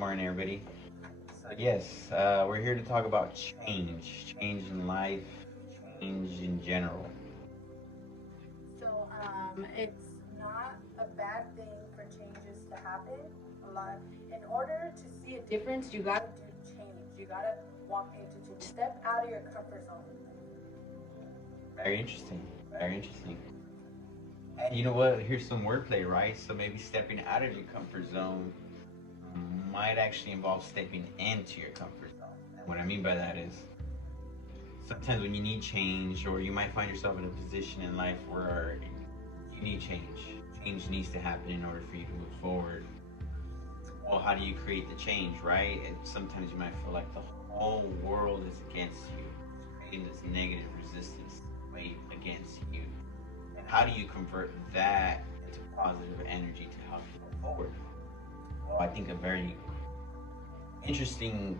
morning, everybody. So yes, we're here to talk about change in life, change in general. It's not a bad thing for changes to happen. A lot. In order to see a difference, you gotta do change. You gotta walk into change. Step out of your comfort zone. Very interesting. Very interesting. And you know what? Here's some wordplay, right? So maybe stepping out of your comfort zone might actually involve stepping into your comfort zone. And what I mean by that is sometimes when you need change, or you might find yourself in a position in life where you need change. Change needs to happen in order for you to move forward. Well, how do you create the change, right? And sometimes you might feel like the whole world is against you, creating this negative resistance wave against you. And how do you convert that into positive energy to help you move forward? Well, I think a very interesting,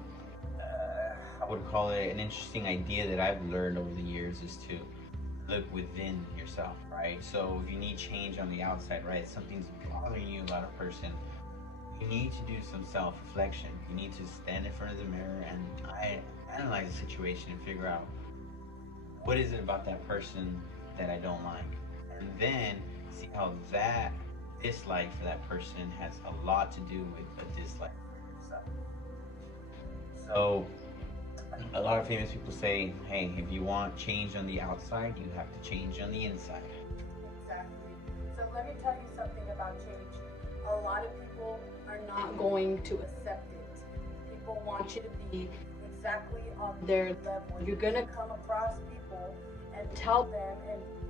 I would call it an interesting idea that I've learned over the years is to look within yourself, right? So if you need change on the outside, right, something's bothering you about a person, you need to do some self-reflection. You need to stand in front of the mirror and analyze the situation and figure out what is it about that person that I don't like, and then see how that dislike for that person has a lot to do with a dislike for yourself. So a lot of famous people say, hey, if you want change on the outside, you have to change on the inside. Exactly. So let me tell you something about change. A lot of people are not going to accept it. People want you to be exactly on their level. You're gonna come across people and tell them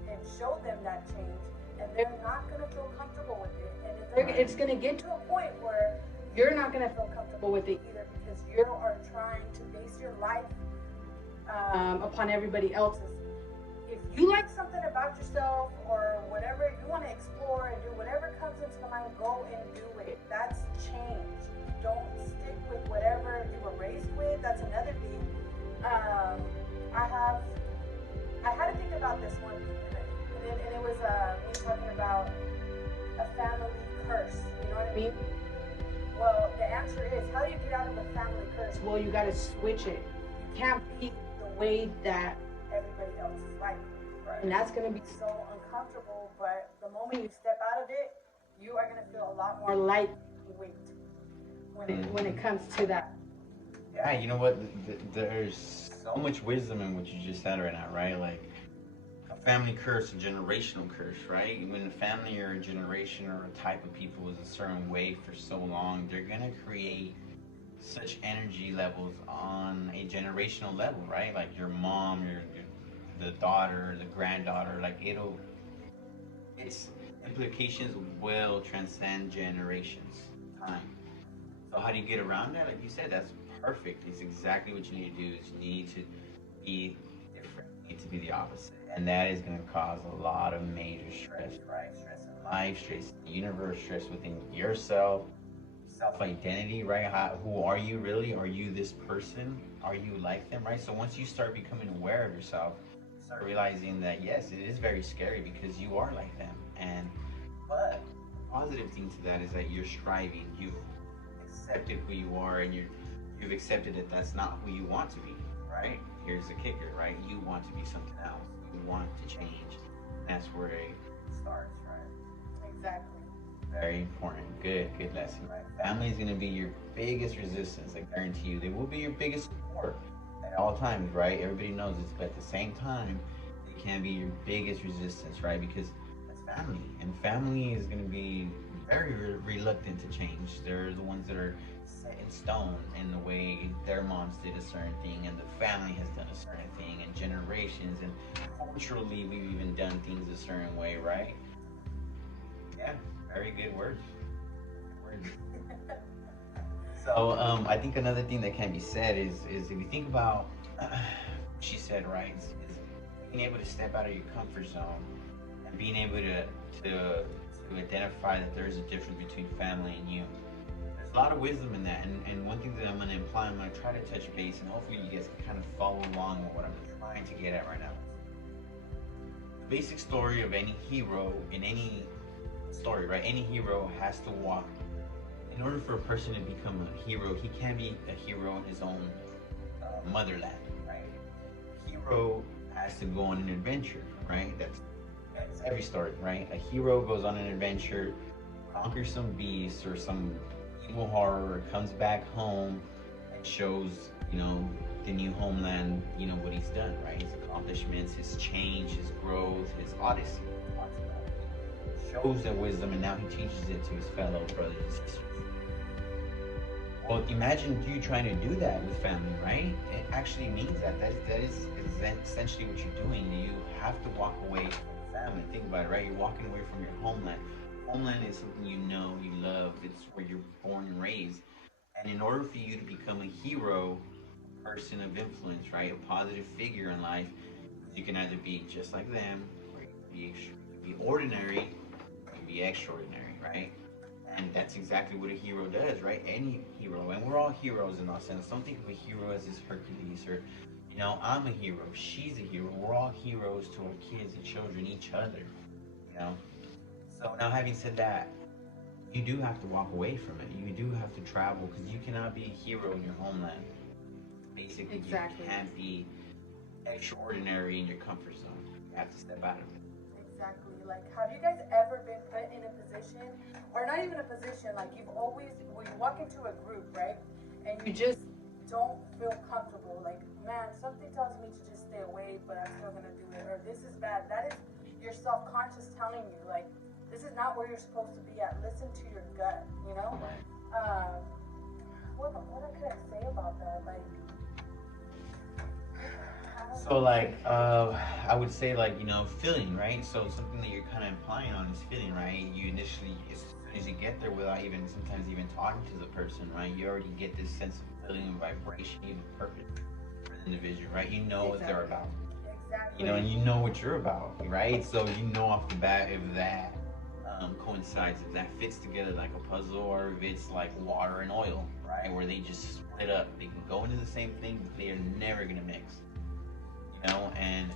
and show them that change, and they're not gonna feel comfortable with it. And it's gonna get to a point where you're not gonna feel comfortable with it either because you are trying to base your life upon everybody else's. If you like something about yourself or whatever, you want to explore and do whatever comes into mind, go and do it. That's change. Don't stick with whatever you were raised with. That's another thing. I have I had to think about this one, and it was me talking about a family curse. You know what I mean? Well, the answer is, how do you get out of a family curse? Well, you got to switch it. You can't be the way that everybody else is like. Right. And that's going to be so uncomfortable, but the moment you step out of it, you are going to feel a lot more lightweight when it comes to that. Yeah, you know what? There's so much wisdom in what you just said right now, right? Like a family curse, a generational curse, right? When a family or a generation or a type of people is a certain way for so long, they're gonna create such energy levels on a generational level, right? Like your mom, the daughter, the granddaughter, like its implications will transcend generations, time. So how do you get around that? Like you said, that's perfect. It's exactly what you need to do. Is you need to be different. You need to be the opposite, and that is going to cause a lot of major stress, right? Stress in life, stress in the universe, stress within yourself, self identity, right? Who are you really? Are you this person? Are you like them, right? So once you start becoming aware of yourself, you start realizing that yes, it is very scary because you are like them, and but the positive thing to that is that you're striving. You've accepted who you are, and you've accepted that that's not who you want to be, right? Here's the kicker, right? You want to be something else. You want to change. That's where it starts, right? Exactly. Very important. Good lesson, right? Family is going to be your biggest resistance. I guarantee you. They will be your biggest support at all times, right? Everybody knows this, but at the same time, they can be your biggest resistance, right? Because that's family, and family is going to be very reluctant to change. They're the ones that are set in stone in the way their moms did a certain thing, and the family has done a certain thing, and generations, and culturally, we've even done things a certain way, right? Yeah, very good words. Words. So I think another thing that can be said is if you think about, she said right, is being able to step out of your comfort zone and being able to identify that there is a difference between family and you. There's a lot of wisdom in that, and one thing that I'm going to imply, I'm going to try to touch base, and hopefully you guys can kind of follow along with what I'm trying to get at right now. The basic story of any hero in any story, right? Any hero has to walk in in order for a person to become a hero, he can't be a hero in his own motherland, right? Hero has to go on an adventure, right? That's every story, right? A hero goes on an adventure, conquers some beast or some evil horror, comes back home, and shows, the new homeland, what he's done, right? His accomplishments, his change, his growth, his odyssey. Shows that wisdom, and now he teaches it to his fellow brothers and sisters. Well, imagine you trying to do that with family, right? It actually means that is essentially what you're doing. You have to walk away from family. Think about it, right? You're walking away from your homeland. Homeland is something you know, you love. It's where you're born and raised. And in order for you to become a hero, a person of influence, right, a positive figure in life, you can either be just like them, or you can be ordinary, or you can be extraordinary, right? And that's exactly what a hero does, right? Any hero, and we're all heroes in our sense. Don't think of a hero as this Hercules or, I'm a hero, she's a hero. We're all heroes to our kids and children, each other, you know? So now having said that, you do have to walk away from it. You do have to travel because you cannot be a hero in your homeland. Basically, Exactly. You can't be extraordinary in your comfort zone. You have to step out of it. Exactly. Like, have you guys ever been put in a position, or not even a position, like when you walk into a group, right, and you just don't feel comfortable, like, man, something tells me to just stay away, but I'm still gonna do it, or this is bad. That is your self-conscious telling you, like, this is not where you're supposed to be at. Listen to your gut, what could I say about that? Like, So I would say feeling, right? So something that you're kind of implying on is feeling, right? You initially, as soon as you get there, without sometimes even talking to the person, right? You already get this sense of feeling and vibration, even purpose for the individual, right? You know what they're about. Exactly. And you know what you're about, right? So you know off the bat if that coincides, if that fits together like a puzzle, or if it's like water and oil, right? Where they just split up. They can go into the same thing, but they are never gonna mix. And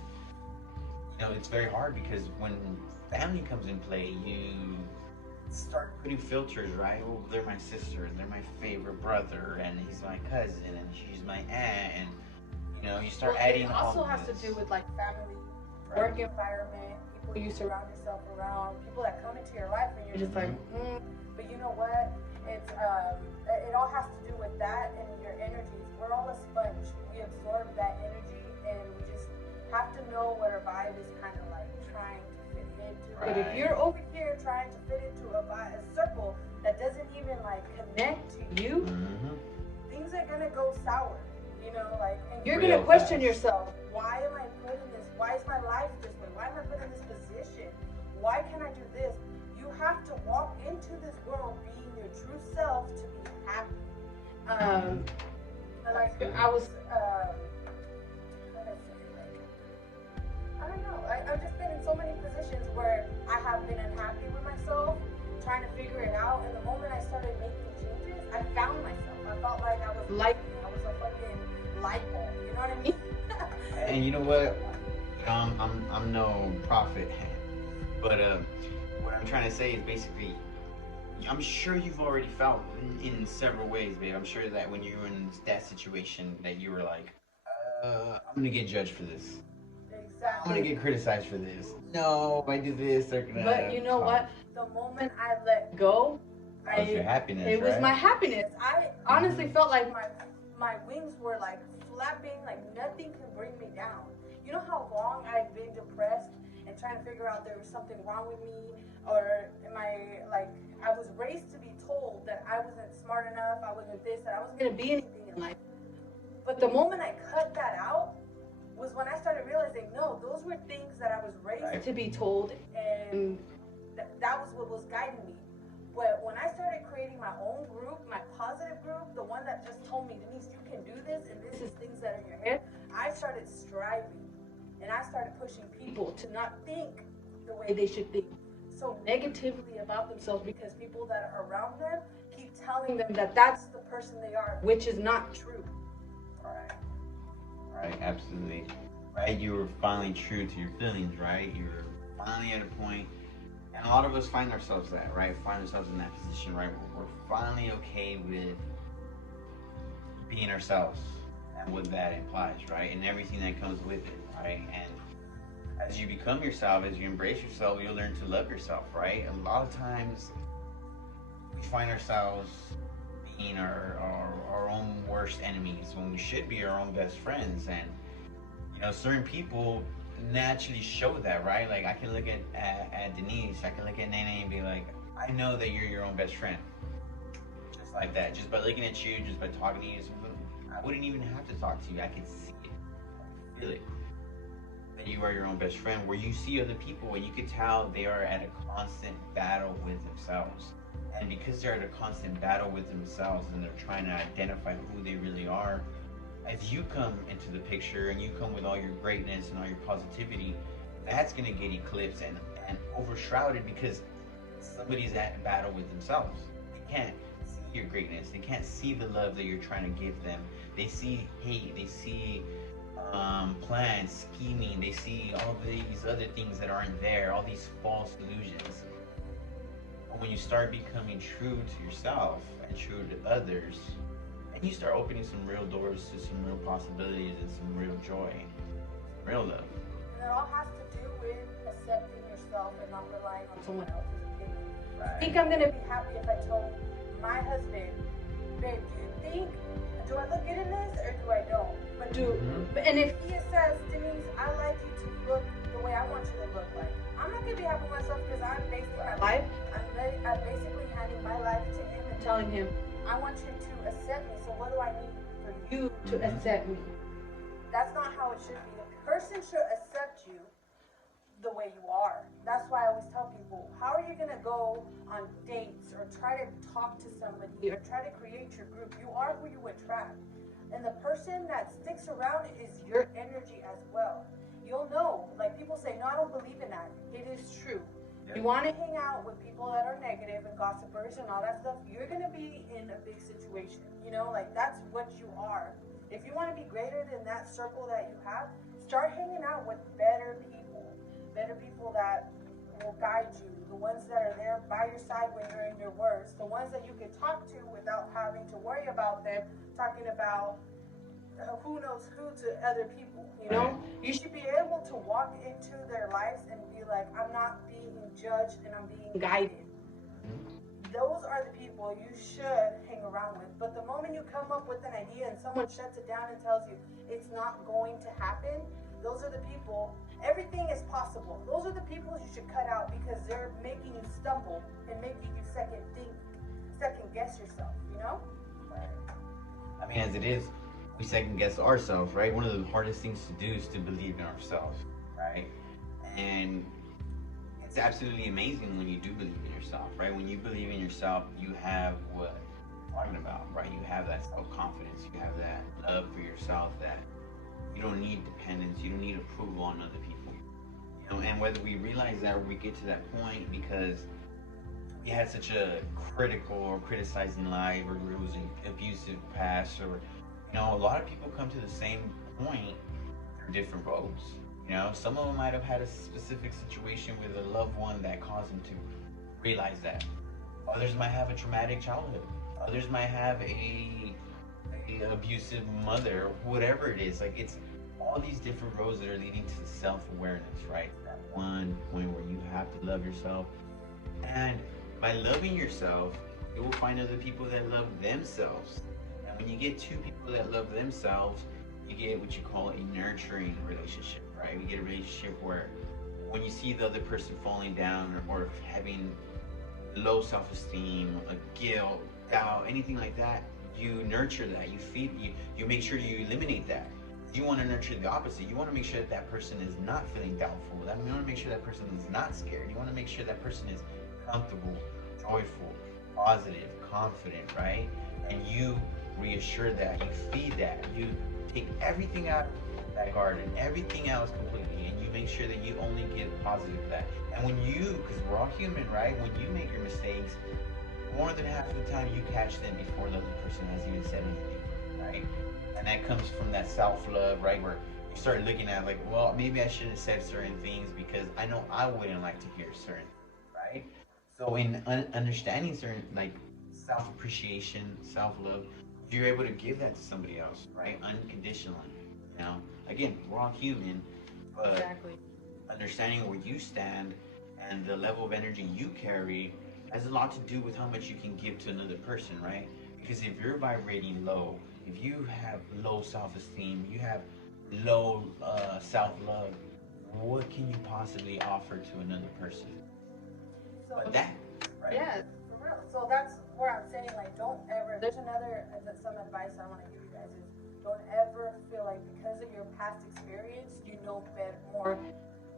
it's very hard because when family comes in play, you start putting filters, right? Oh, they're my sister, and they're my favorite brother, and he's my cousin, and she's my aunt, and you start adding. It also has to do with like family, work environment, people you surround yourself around, people that come into your life, and you're just like, but you know what? It's it all has to do with that and your energies. We're all a sponge. We absorb that energy, and we just have to know what our vibe is kind of like trying to fit into. Right. But if you're over here trying to fit into a circle that doesn't even like connect to you, things are gonna go sour. And you're gonna question yourself. Why am I put in this? Why is my life this way? Why am I put in this position? Why can I do this? You have to walk into this world being your true self to be happy. I was, I don't know. I've just been in so many positions where I have been unhappy with myself, trying to figure it out. And the moment I started making changes, I found myself. I felt like I was lightning. I was a fucking light bulb. You know what I mean? And you know what? I'm no prophet, but what I'm trying to say is basically, I'm sure you've already felt in several ways, babe. I'm sure that when you were in that situation, that you were like, I'm gonna get judged for this. Exactly. I'm gonna get criticized for this. No, if I do this, they're gonna. But you know what? The moment I let go, that was your happiness. It was my happiness. I honestly felt like my wings were like flapping, like nothing could bring me down. You know how long I've been depressed and trying to figure out there was something wrong with me, or am I like, I was raised to be told that I wasn't smart enough, I wasn't this, that I wasn't gonna be anything in life. But the moment I cut that out was when I started realizing, no, those were things that I was raised to be told, and that was what was guiding me. But when I started creating my own group, my positive group, the one that just told me, Denise, you can do this, and this is things that are in your head, I started striving. And I started pushing people to not think the way they should think so negatively about themselves, because people that are around them keep telling them that that's the person they are, which is not true. Right, absolutely. Right, you were finally true to your feelings, right? You were finally at a point, And a lot of us find ourselves find ourselves in that position, right? We're finally okay with being ourselves and what that implies, right? And everything that comes with it, right? And as you become yourself, as you embrace yourself, you'll learn to love yourself, right? A lot of times we find ourselves being our own worst enemies when we should be our own best friends. And certain people naturally show that, right? Like I can look at Denise, I can look at Nene and be like, I know that you're your own best friend. Just like that. Just by looking at you, just by talking to you, I wouldn't even have to talk to you. I can see it. I can feel it. That you are your own best friend. Where you see other people and you can tell they are at a constant battle with themselves. And because they're at a constant battle with themselves and they're trying to identify who they really are, as you come into the picture and you come with all your greatness and all your positivity, that's going to get eclipsed and overshrouded because somebody's at battle with themselves. They can't see your greatness. They can't see the love that you're trying to give them. They see hate. They see plans, scheming. They see all these other things that aren't there, all these false illusions. But when you start becoming true to yourself and true to others, and you start opening some real doors to some real possibilities and some real joy, some real love. And it all has to do with accepting yourself and not relying on someone else's opinion. Right. I think I'm gonna be happy if I told my husband, babe, do I look good in this or do I don't? And if he says, Denise, I like you to look the way I want you to look like, I'm not gonna be happy with myself because I'm basing my life. I'm basically handing my life to him and telling him, I want you to accept me, so what do I need for you to accept me? That's not how it should be. The person should accept you the way you are. That's why I always tell people, how are you gonna go on dates or try to talk to somebody or try to create your group? You are who you attract. And the person that sticks around is your energy as well. You'll know, like people say, no, I don't believe in that. It is true. You want to hang out with people that are negative and gossipers and all that stuff, you're going to be in a big situation. Like that's what you are. If you want to be greater than that circle that you have, start hanging out with better people that will guide you, the ones that are there by your side when you're in your worst, the ones that you can talk to without having to worry about them talking about who knows who to other people. You should be able to walk into their lives and be like, I'm not being judged and I'm being guided. Those are the people you should hang around with. But the moment you come up with an idea and someone shuts it down and tells you it's not going to happen, those are the people, everything is possible. Those are the people you should cut out because they're making you stumble and making you second guess yourself, I mean, as it is, we second guess ourselves, right? One of the hardest things to do is to believe in ourselves, right? And it's absolutely amazing when you do believe in yourself, right? When you believe in yourself, you have what I'm talking about, right? You have that self-confidence, you have that love for yourself, that you don't need dependence, you don't need approval on other people. And whether we realize that or we get to that point because we had such a critical or criticizing life or it was an abusive past or a lot of people come to the same point through different roads. Some of them might have had a specific situation with a loved one that caused them to realize that. Others might have a traumatic childhood. Others might have a abusive mother, whatever it is. Like it's all these different roads that are leading to self-awareness, right? That one point where you have to love yourself. And by loving yourself, you will find other people that love themselves. And when you get two people that love themselves, you get what you call a nurturing relationship, right? We get a relationship where when you see the other person falling down or having low self-esteem, guilt, doubt, anything like that, you nurture that, you feed, you make sure you eliminate that. You want to nurture the opposite. You want to make sure that that person is not feeling doubtful. You want to make sure that person is not scared. You want to make sure that person is comfortable, joyful, positive, confident, right? And you reassure that, you feed that, you take everything out of that garden, everything else completely, and you make sure that you only give positive back. And when you, because we're all human, right? When you make your mistakes, more than half of the time you catch them before the other person has even said anything, right? And that comes from that self-love, right? Where you start looking at like, well, maybe I should have said certain things because I know I wouldn't like to hear certain, right? So in understanding certain like self appreciation, self love, you're able to give that to somebody else, right? Unconditionally. You know, again, we're all human, but Exactly. understanding where you stand and the level of energy you carry has a lot to do with how much you can give to another person, right? Because if you're vibrating low, if you have low self-esteem, you have low self-love, what can you possibly offer to another person? So But that, right? yeah, for real. So that's where I'm saying, like, don't ever. There's another some advice I want to give you guys is don't ever feel like because of your past experience you know better more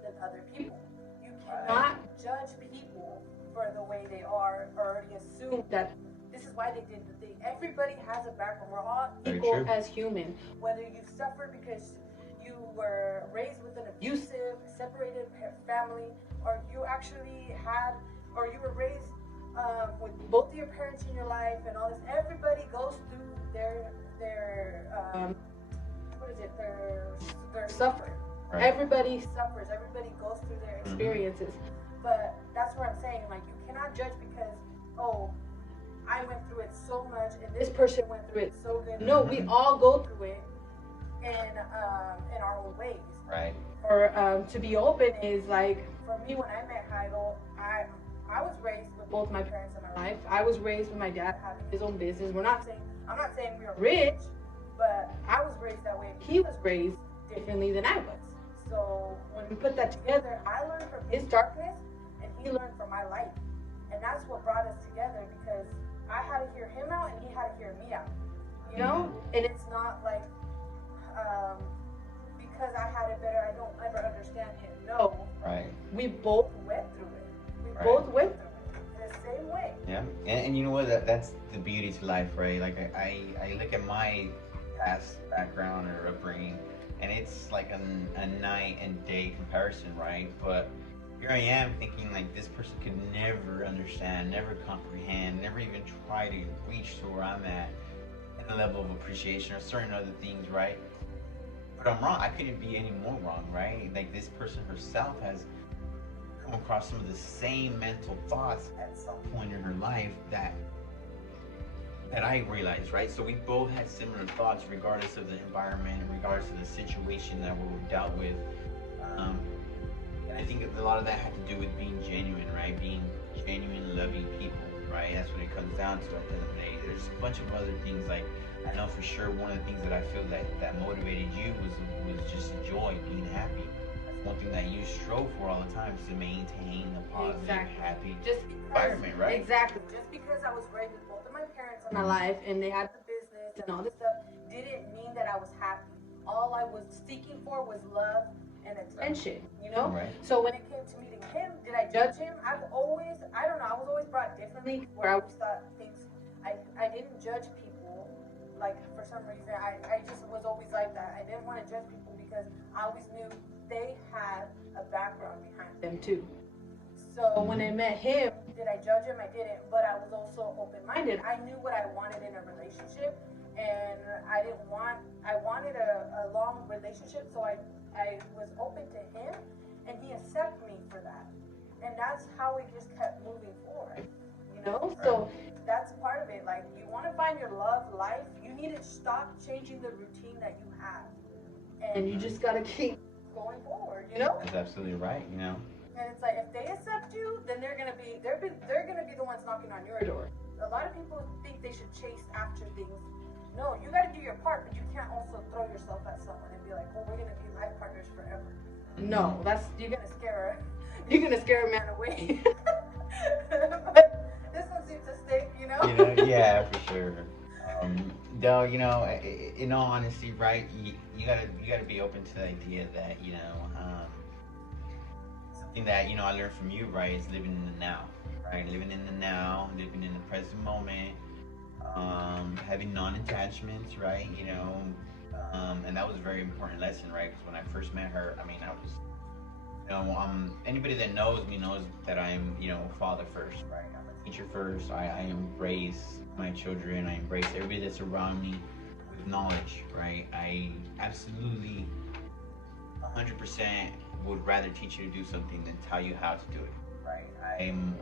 than other people. You cannot judge people for the way they are or already assume that this is why they did the thing. Everybody has a background. We're all Very equal true. as human. Whether you suffer because you were raised with an abusive, separated family, or you actually had, or you were raised with both of your parents in your life and all this. Everybody goes through their what is it? Their suffering. Right. Everybody suffers. Everybody goes through their Mhm. experiences. But that's what I'm saying. Like, you cannot judge because, oh, I went through it so much and this person went through it so good. No, we Mhm. all go through it in our own ways. Right. Or to be open is like, for me, when I met Heidel, I was raised with both my parents in my life. I was raised with my dad having his own business. I'm not saying we were rich, but I was raised that way. He was raised differently than I was. So when we put that together, I learned from his darkness and he learned from my light. And that's what brought us together because I had to hear him out and he had to hear me out. You know? And it's not like because I had it better, I don't ever understand him. No. Right. We both went through it. We Right. both went through it in the same way. Yeah, and you know what? That's the beauty to life, right? Like I look at my past background or upbringing, and it's like a night and day comparison, right? But here I am thinking like this person could never understand, never comprehend, never even try to reach to where I'm at in the level of appreciation or certain other things, right? But I'm wrong. I couldn't be any more wrong, right? Like this person herself has come across some of the same mental thoughts at some point in her life that I realized, right? So we both had similar thoughts, regardless of the environment, regardless of the situation that we were dealt with. And I think a lot of that had to do with being genuine, right? Being genuine, loving people, right? That's what it comes down to at the end of the day. There's a bunch of other things, like I know for sure one of the things that I feel that motivated you was just joy, being happy. One thing that you strove for all the time is to maintain a positive, happy environment, right? Exactly. Just because I was raised with both of my parents in my life and they had the business and all this stuff didn't mean that I was happy. All I was seeking for was love and attention, you know? Right. So when it came to meeting him, did I judge him? I was always brought differently where I always thought things, I didn't judge people. Like, for some reason, I just was always like that. I didn't want to judge people because I always knew they had a background behind them too. So when I met him, did I judge him? I didn't, but I was also open-minded. I knew what I wanted in a relationship, and I wanted a long relationship, so I was open to him, and he accepted me for that. And that's how we just kept moving forward, you know? So that's part of it. Like, you want to find your love life, you need to stop changing the routine that you have. And you just got to keep going forward, you know? That's absolutely right, you know. And it's like, if they accept you, then they're gonna be the ones knocking on your door. A lot of people think they should chase after things. No, you gotta do your part, but you can't also throw yourself at someone and be like, well, we're gonna be life partners forever. No, you're gonna scare a man away. But this one seems to stick, you know? Yeah, for sure. Though, in all honesty, right, you gotta be open to the idea that, something that, I learned from you, right, is living in the now, right? Living in the now, living in the present moment, having non-attachments, right, and that was a very important lesson, right? Because when I first met her, I mean, I was, anybody that knows me knows that I'm, a father first, right? I'm a teacher first. I embrace my children. I embrace everybody that's around me with knowledge, right? I absolutely 100% would rather teach you to do something than tell you how to do it, right? I'm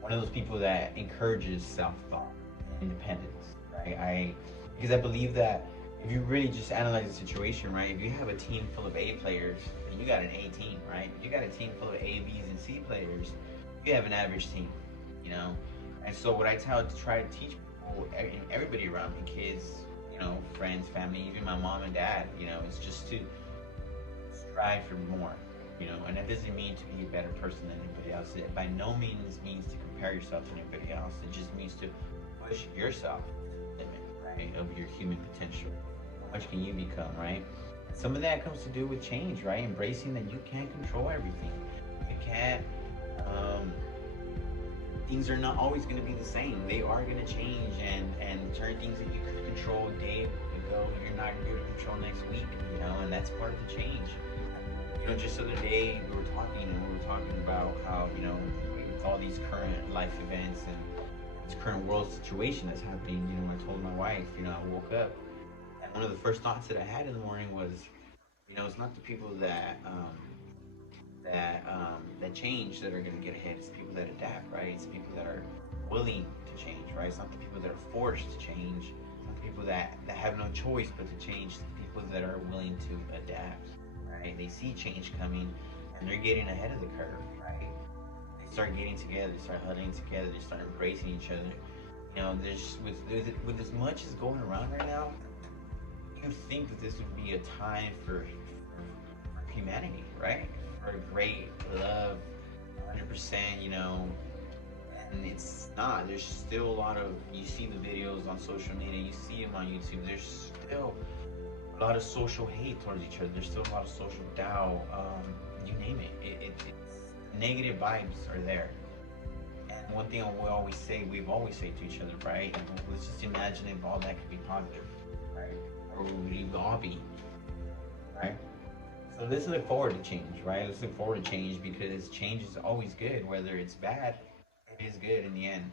one of those people that encourages self-thought, independence, right? Because I believe that if you really just analyze the situation, right? If you have a team full of A players, then you got an A team, right? If you got a team full of A, B's, and C players, you have an average team, you know? And so what I try to teach people and everybody around me, kids, you know, friends, family, even my mom and dad, you know, it's just to strive for more, you know, and that doesn't mean to be a better person than anybody else. It by no means means to compare yourself to anybody else. It just means to push yourself to the limit, right, of your human potential. How much can you become, right? Some of that comes to do with change, right? Embracing that you can't control everything. You can't. Things are not always going to be the same. They are going to change, and certain things that you could control a day ago, you're not going to be able to control next week, you know, and that's part of the change. You know, just the other day we were talking about how, you know, with all these current life events and this current world situation that's happening, you know, I told my wife, you know, I woke up and one of the first thoughts that I had in the morning was, you know, it's not the people that change that are going to get ahead. It's the people that adapt, right? It's the people that are willing to change, right? It's not the people that are forced to change. It's not the people that have no choice but to change. It's the people that are willing to adapt, right? They see change coming and they're getting ahead of the curve, right? They start getting together, they start huddling together, they start embracing each other. You know, there's with as much as going around right now, you think that this would be a time for humanity, right? For great love, 100%, you know, and it's not. There's still a lot of, you see the videos on social media, you see them on YouTube, there's still a lot of social hate towards each other. There's still a lot of social doubt, you name it. It's negative vibes are there. And one thing we've always said to each other, right? Let's just imagine if all that could be positive, right? Or would we all be, right? So let's look forward to change, right? Let's look forward to change because change is always good. Whether it's bad, it is good in the end.